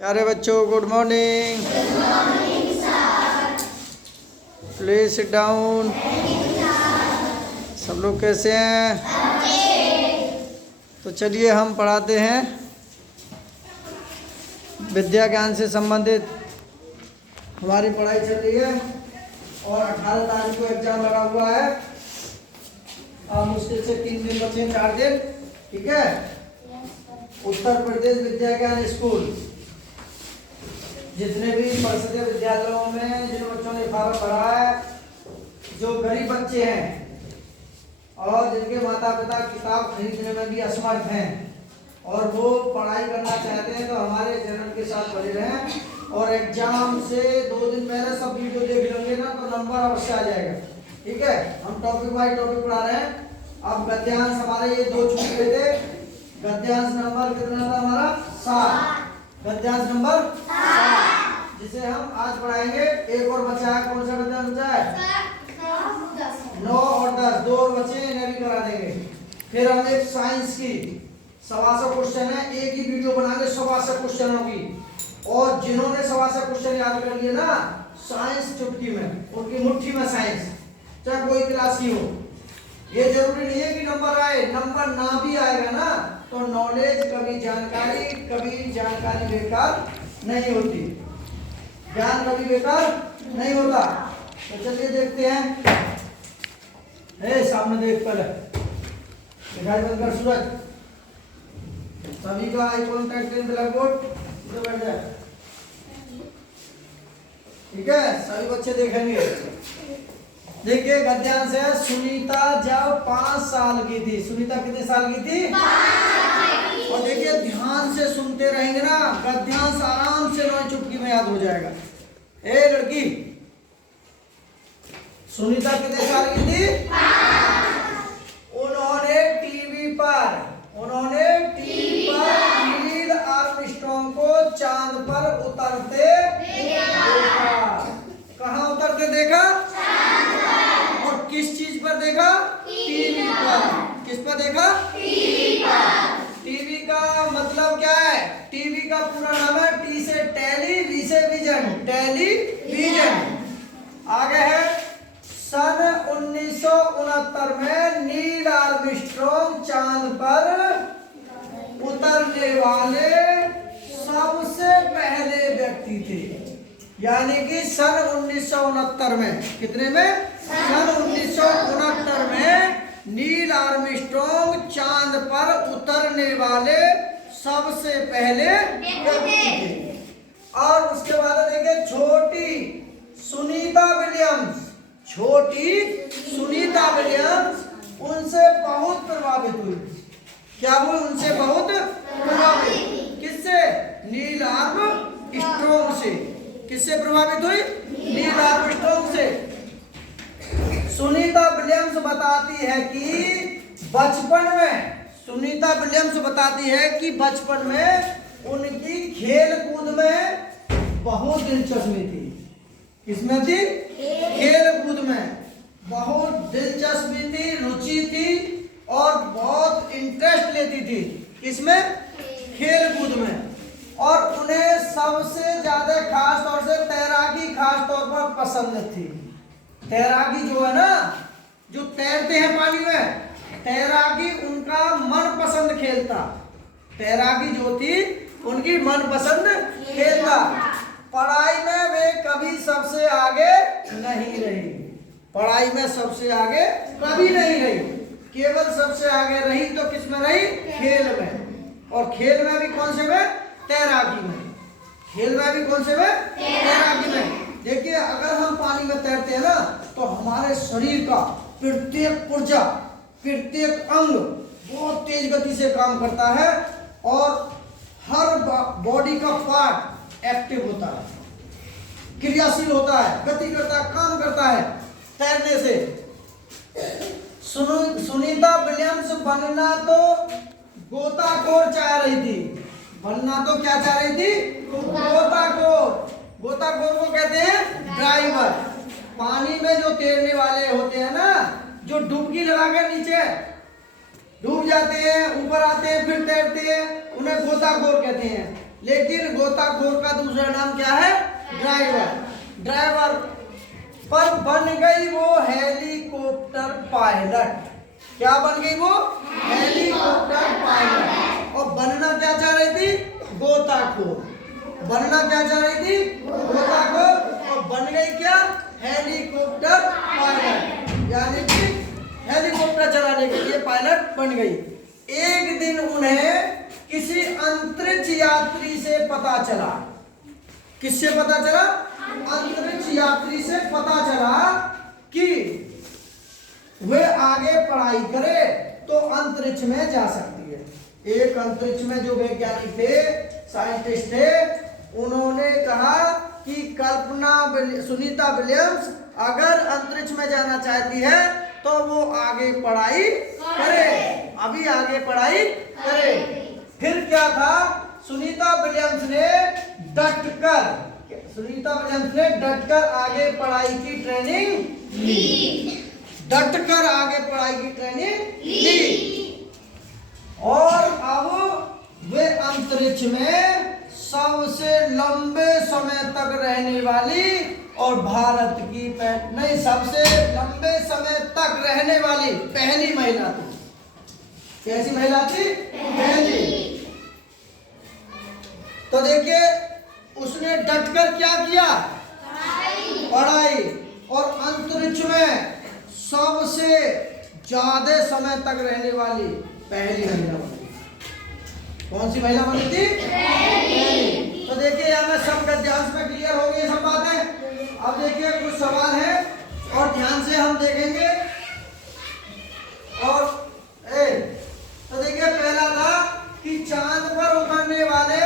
प्यारे बच्चों, good morning. Please sit down. सब लोग कैसे हैं? तो चलिए हम पढ़ाते हैं विद्या ज्ञान से संबंधित हमारी पढ़ाई चल रही है और 18 तारीख को एग्जाम लगा हुआ है। अब मुश्किल से 3 दिन बचे हैं, 4 दिन, ठीक है। उत्तर प्रदेश विद्या ज्ञान स्कूल जितने भी परिषदीय विद्यालयों में जिन बच्चों ने फॉर्म भरा है, जो गरीब बच्चे हैं और जिनके माता पिता किताब खरीदने में भी असमर्थ हैं और वो पढ़ाई करना चाहते हैं, तो हमारे चैनल के साथ बने रहें। और एग्जाम से 2 दिन पहले सब वीडियो देख लेंगे ना, तो नंबर अवश्य आ जाएगा, ठीक है। हम टॉपिक बाय टॉपिक पढ़ा रहे हैं। अब गद्यांश हमारे ये 2 छूट गए थे। गद्यांश नंबर कितना था हमारा? 7। गद्यांश नंबर 7, जिसे हम आज पढ़ाएंगे। एक और बचा है, कौन सा गद्यांश बचा है? 9 और 10, 2 और बचे, इन्हें भी करा देंगे। फिर हम एक साइंस की 125 क्वेश्चन है, एक ही वीडियो बनाएंगे 125 क्वेश्चनों की। और जिन्होंने 125 क्वेश्चन याद कर लिए ना साइंस चुटकी में, उनकी मुट्ठी में साइंस, चाहे कोई क्लास की हो। ये जरूरी नहीं है कि नंबर आए, नंबर ना भी आएगा ना तो नॉलेज कभी जानकारी बेकार नहीं होती, ज्ञान कभी बेकार नहीं होता। तो चलिए देखते हैं। सामने देख, पहले दिखाई बंद कर सूरज। सभी का आई कॉन्टैक्ट इन ब्लैक बोर्ड, इधर बैठ जाए, ठीक है। सभी बच्चे देखेंगे। देखिए गद्यांश है। सुनीता जब 5 साल की थी। सुनीता कितने साल की थी? 5। और देखिए ध्यान से सुनते रहेंगे ना, गद्यांश आराम से 9 चुटकी में याद हो जाएगा। ए लड़की, सुनीता कितने साल की थी? 5। उन्होंने टीवी पर नील आर्मस्ट्रांग को चांद पर उतरते देखा। कहाँ उतरते देखा? और किस चीज पर देखा? टीवी पर। किस पर देखा? टीवी पर। टीवी का मतलब क्या है? टीवी का पूरा नाम है टी से टेलीविजन, टेलीविजन। आगे है सन 1969 में नील आर्मस्ट्रांग चांद पर उतरने वाले सबसे पहले व्यक्ति थे। यानी कि सन 1969 में, कितने में? सन 1969 में नील आर्मस्ट्रांग चांद पर उतरने वाले सबसे पहले व्यक्ति थे। और उसके बाद देखिए छोटी सुनीता विलियम्स उनसे बहुत प्रभावित हुई। क्या हुई? उनसे बहुत प्रभावित। किससे? नील आर्मस्ट्रांग से। किससे प्रभावित हुई? नील आर्मस्ट्रांग से। सुनीता विलियम्स बताती है कि बचपन में उनकी खेल कूद में बहुत दिलचस्पी थी। किसमें थी? खेल कूद में बहुत दिलचस्पी थी, रुचि थी और बहुत इंटरेस्ट लेती थी। किसमें? खेल कूद में। और उन्हें सबसे ज्यादा खास तौर से तैराकी खास तौर पर पसंद थी। तैराकी जो है ना, जो तैरते हैं पानी में, तैराकी उनका मनपसंद खेल था। तैराकी जो थी उनकी मनपसंद खेल था। पढ़ाई में वे कभी सबसे आगे नहीं रही। पढ़ाई में सबसे आगे कभी नहीं रही। केवल सबसे आगे रही तो किस में रही? खेल में। और खेल में भी कौन से में? तैराकी में। खेल में भी कौन से में? तैराकी में। देखिए अगर हम पानी में तैरते हैं ना, तो हमारे शरीर का प्रत्येक पुर्जा, प्रत्येक अंग बहुत तेज गति से काम करता है और हर बॉडी का पार्ट एक्टिव होता है, क्रियाशील होता है, गति करता है, काम करता है तैरने से। सुनीता विलियम्स बनना तो गोताखोर चाह रही थी। बनना तो क्या चाह रही थी? गोताखोर। गोताखोर को कहते हैं ड्राइवर। पानी में जो तैरने वाले होते हैं ना, जो डुबकी लगाकर नीचे डूब जाते हैं, ऊपर आते हैं, फिर तैरते हैं, उन्हें गोताखोर कहते हैं। लेकिन गोताखोर का दूसरा नाम क्या है? ड्राइवर। ड्राइवर पर बन गई वो हेलीकॉप्टर पायलट। क्या बन गई वो? Helicopter pilot. और बनना क्या चाह रही थी? गोताखोर। बनना क्या चाह रही थी? गोताखोर। और बन गई क्या? हेलीकॉप्टर पायलट, यानी कि हेलीकॉप्टर चलाने के लिए पायलट बन गई। एक दिन उन्हें किसी अंतरिक्ष यात्री से पता चला। किससे पता चला? अंतरिक्ष यात्री से पता चला कि वे आगे पढ़ाई करे तो अंतरिक्ष में जा सकती है। एक अंतरिक्ष में जो वैज्ञानिक थे, साइंटिस्ट थे, उन्होंने कहा कि सुनीता विलियम्स अगर अंतरिक्ष में जाना चाहती है तो वो आगे पढ़ाई करे, अभी आगे पढ़ाई करे। फिर क्या था? सुनीता विलियम्स ने डटकर आगे पढ़ाई की ट्रेनिंग ली। डटकर आगे पढ़ाई की ट्रेनिंग ली। और अब वे अंतरिक्ष में सबसे लंबे समय तक रहने वाली और भारत की नहीं, सबसे लंबे समय तक रहने वाली पहली महिला थी। कैसी महिला थी? पहली। तो देखिए, उसने डटकर क्या किया? पढ़ाई। और अंतरिक्ष में सबसे ज्यादा समय तक रहने वाली पहली महिला बनी। कौन सी महिला बनी थी? पहली। तो देखिए, यहाँ में सब गद्यांश में क्लियर हो गई सब बातें। अब देखिए कुछ सवाल है और ध्यान से हम देखेंगे। और तो देखिए, पहला था कि चांद पर उतरने वाले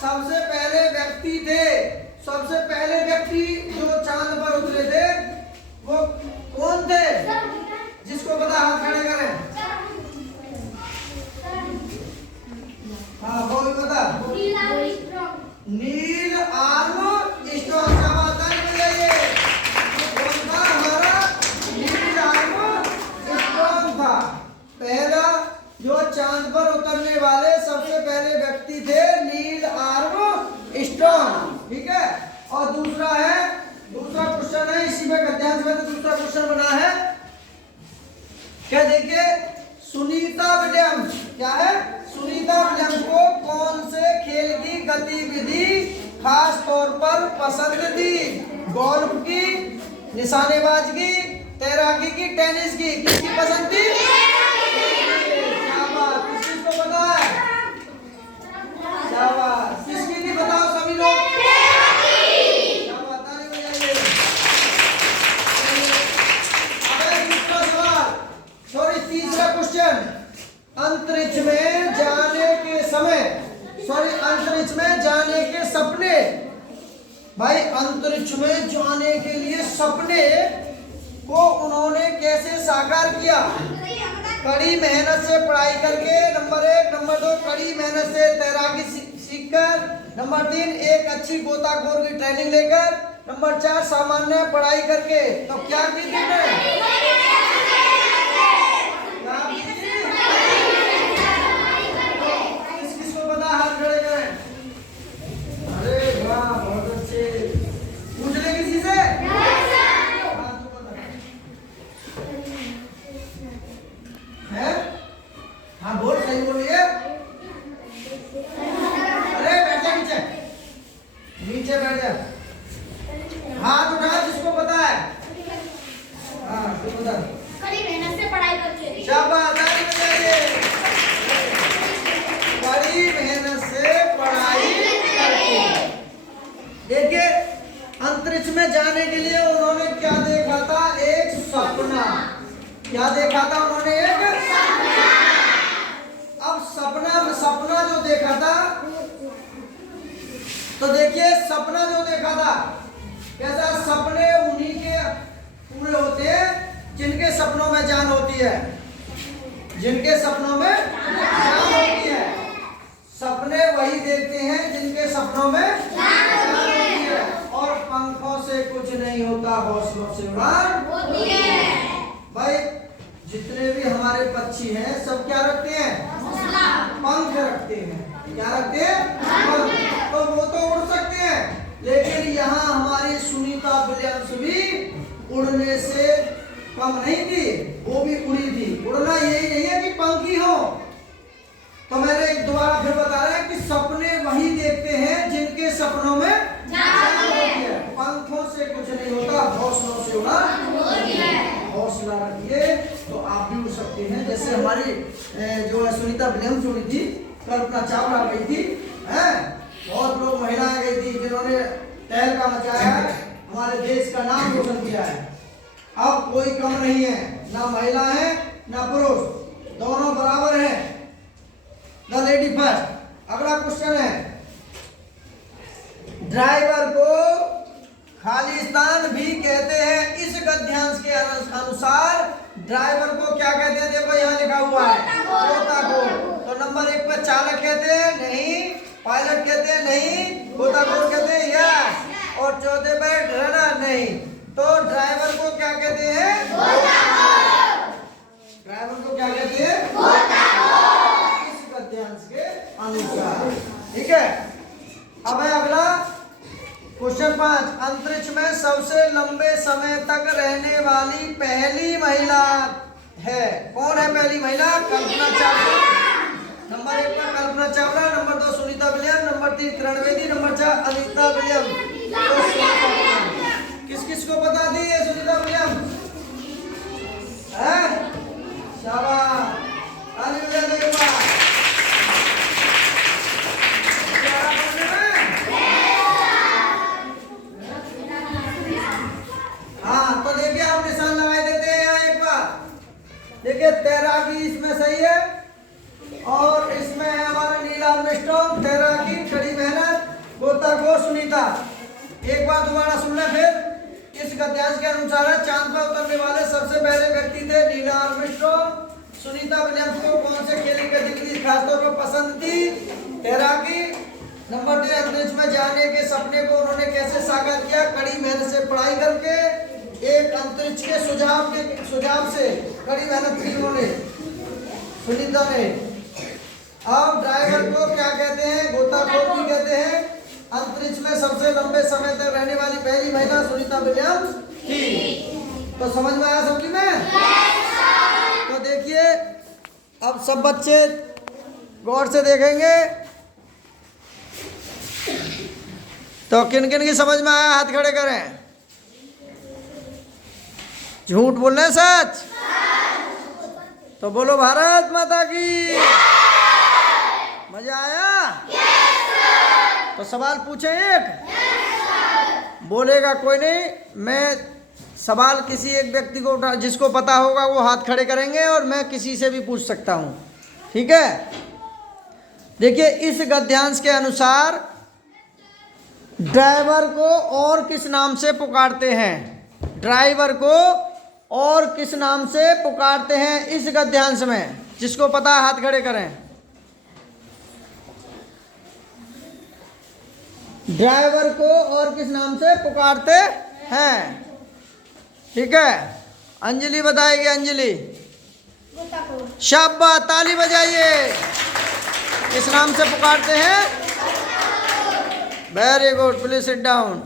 सबसे पहले व्यक्ति थे। सबसे पहले व्यक्ति जो चांद पर उतरे थे वो कौन थे? जिसको पता हाथ खड़े करें। हाँ, वो भी पता। Neil Armstrong. कौन था हमारा? नील आर्मस्ट्रॉन्ग था। पहला जो चांद पर उतरने वाले सबसे पहले व्यक्ति थे नील आर्मस्ट्रॉन्ग। ठीक है। और दूसरा क्वेश्चन है इसी में गद्यांश में, तो दूसरा क्वेश्चन बना है क्या? देखिए, सुनीता विलियम्स क्या है? सुनीता विलियम्स को कौन से खेल की गतिविधि खास तौर पर पसंद थी? गोल्फ की, निशानेबाजी, तैराकी की, टेनिस की? किसकी पसंद थी? किसको पता है? किसकी थी बताओ सभी लोग। तीसरा क्वेश्चन, अंतरिक्ष में जाने के सपने। भाई, अंतरिक्ष में जाने के लिए सपने को उन्होंने कैसे साकार किया? कड़ी मेहनत से पढ़ाई करके, नंबर 1। नंबर 2, कड़ी मेहनत से तैराकी सीखकर। नंबर 3, एक अच्छी गोताखोर की ट्रेनिंग लेकर। नंबर 4, सामान्य पढ़ाई करके। तो क्या की तुमने? किसको पता? हाथ खड़े करें। अरे वाह, बहुत अच्छे। पूछ ले किसी से। है? हाँ, बोल, सही बोलिए। अरे बैठ जा नीचे बैठ जा। हाथ उठा जिसको पता है। हाँ, तू बता। कड़ी मेहनत से पढ़ाई करके। शाबाश, ताली बजाइए। कड़ी मेहनत से पढ़ाई करके। देखिए, अंतरिक्ष में जाने के लिए उन्होंने क्या देखा था? एक सपना। क्या देखा था उन्होंने? एक सपना। अब सपना जो देखा था, तो देखिए सपना जो देखा था कैसा? सपने उन्हीं के पूरे होते हैं जिनके सपनों में जान होती है। जिनके सपनों में जान होती है। सपने वही देखते हैं जिनके सपनों में जान होती है। और पंखों से कुछ नहीं होता, हौसलों से उड़ान होती है। भाई, जितने भी हमारे पक्षी हैं सब क्या रखते हैं? पंख रखते हैं। क्या रखते हैं? पंख। तो वो तो उड़ सकते हैं, लेकिन यहाँ हमारी सुनीता विलियम्स भी उड़ने से कम नहीं थी, वो भी उड़ी थी। उड़ना यही नहीं है कि पंखी हो। तो मैंने एक दोबारा फिर बता रहा है कि सपने वही देखते हैं जिनके सपनों में जान होती है। पंखों से कुछ नहीं होता, हौसलों से उड़ा। हौसला रखिए तो आप भी उड़ सकते हैं। जैसे हमारी जो है सुनीता विलियम्स उड़ी थी, कल्पना चावला गई थी, हैं? बहुत लोग महिलाएं गई थी जिन्होंने तहलका मचाया है, हमारे देश का नाम रोशन किया है। अब कोई कम नहीं है, ना महिला है ना पुरुष, दोनों बराबर हैं। The lady first. अगला क्वेश्चन है, ड्राइवर को खालिस्तान भी कहते हैं। इस गद्यांश के अनुसार ड्राइवर को क्या कहते हैं? देखो यहाँ लिखा हुआ है गोताखोर। तो नंबर 1 पर चालक कहते हैं, नहीं। पायलट कहते हैं, नहीं। गोताखोर कहते हैं, यस। और चौथे पर रनर, नहीं। तो ड्राइवर को क्या कहते हैं? ड्राइवर को क्या कहते हैं? इस गद्यांश के अनुसार। ठीक है। अब है अगला क्वेश्चन 5। अंतरिक्ष में सबसे लंबे समय तक रहने वाली पहली महिला है। कौन है पहली महिला? कल्पना चावला। नंबर 1 पर Kalpana Chawla, number 2 Sunita William, number 3 Kiran Bedi, number 4 Anita William. किस किस को बता दी है सुनीता विलियम? शाबाश, ताली बजा दो एक बार। हाँ, तो देखिए आप निशान लगा देते हैं यहाँ एक बार। देखिए तैराकी इसमें सही है, और इसमें है हमारा नील आर्मस्ट्रांग, तैराकी, कड़ी मेहनत, गोताखोर सुनीता। एक बार दोबारा सुनना फिर। इस गद्यांश के अनुसार चांद पर उतरने वाले सबसे पहले व्यक्ति थे नील आर्मस्ट्रांग। सुनीता विलियम्स को कौन से खेल की गतिविधि खासतौर पर पसंद थी? तैराकी। नंबर 3 अंतरिक्ष में जाने के सपने को उन्होंने कैसे साकार किया? कड़ी मेहनत से पढ़ाई करके। एक अंतरिक्ष के सुझाव से कड़ी मेहनत की उन्होंने, सुनीता ने। अब ड्राइवर को क्या कहते हैं? गोताखोर भी कहते हैं। अंतरिक्ष में सबसे लंबे समय तक रहने वाली पहली महिला सुनीता विलियम्स थी। तो समझ में आया सबकी में? तो देखिए अब सब बच्चे गौर से देखेंगे तो किन किन की समझ में आया हाथ खड़े करें। झूठ बोल रहे हैं सच? तो बोलो भारत माता की। मजा आया? तो सवाल पूछे एक? बोलेगा कोई नहीं। मैं सवाल किसी एक व्यक्ति को उठा, जिसको पता होगा वो हाथ खड़े करेंगे, और मैं किसी से भी पूछ सकता हूँ। ठीक है। देखिए इस गद्यांश के अनुसार ड्राइवर को और किस नाम से पुकारते हैं? ड्राइवर को और किस नाम से पुकारते हैं इस गद्यांश में? जिसको पता है हाथ खड़े करें। ड्राइवर को और किस नाम से पुकारते हैं? ठीक है, अंजलि बताएगी। अंजलि, शाबाश, ताली बजाइए। किस नाम से पुकारते हैं? Very good, please sit down.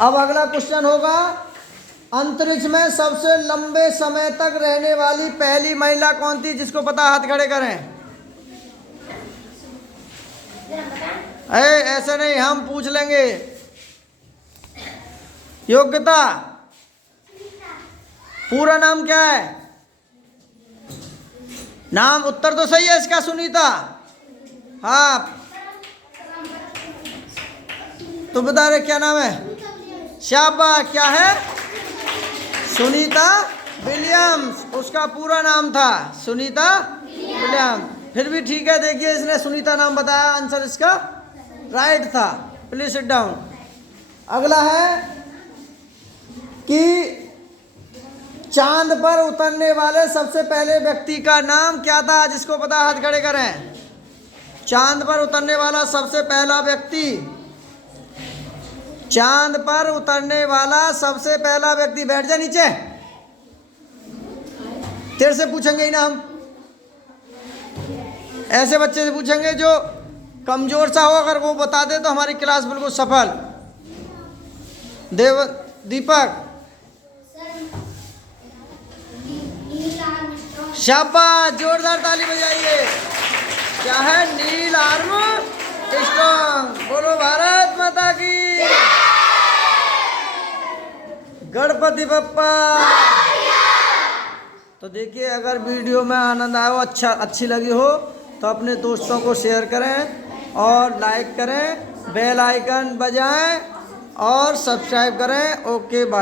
अब अगला क्वेश्चन होगा, अंतरिक्ष में सबसे लंबे समय तक रहने वाली पहली महिला कौन थी? जिसको पता हाथ खड़े करें। ऐसे नहीं, हम पूछ लेंगे। योग्यता, पूरा नाम क्या है? नाम उत्तर तो सही है इसका, सुनीता। हाँ, तुम बता रहे क्या नाम है? शाबाश, क्या है? सुनीता विलियम्स, उसका पूरा नाम था सुनीता विलियम्स। फिर भी ठीक है, देखिए इसने सुनीता नाम बताया, आंसर इसका राइट था। Please sit down. अगला है कि चांद पर उतरने वाले सबसे पहले व्यक्ति का नाम क्या था? जिसको पता हाथ खड़े करें। चांद पर उतरने वाला सबसे पहला व्यक्ति, चांद पर उतरने वाला सबसे पहला व्यक्ति, बैठ जा नीचे, तेरे से पूछेंगे ही ना हम, ऐसे बच्चे से पूछेंगे जो कमजोर सा हो अगर वो बता दे तो हमारी क्लास बिल्कुल सफल। दीपक, शाबाश, जोरदार ताली बजाइए। क्या है? नील आर्म स्ट्रॉन्ग। बोलो भारत माता की। गणपति बप्पा। तो देखिए, अगर वीडियो में आनंद आया हो, अच्छी लगी हो तो अपने दोस्तों को शेयर करें और लाइक करें, बेल आइकन बजाएं और सब्सक्राइब करें। Okay bye.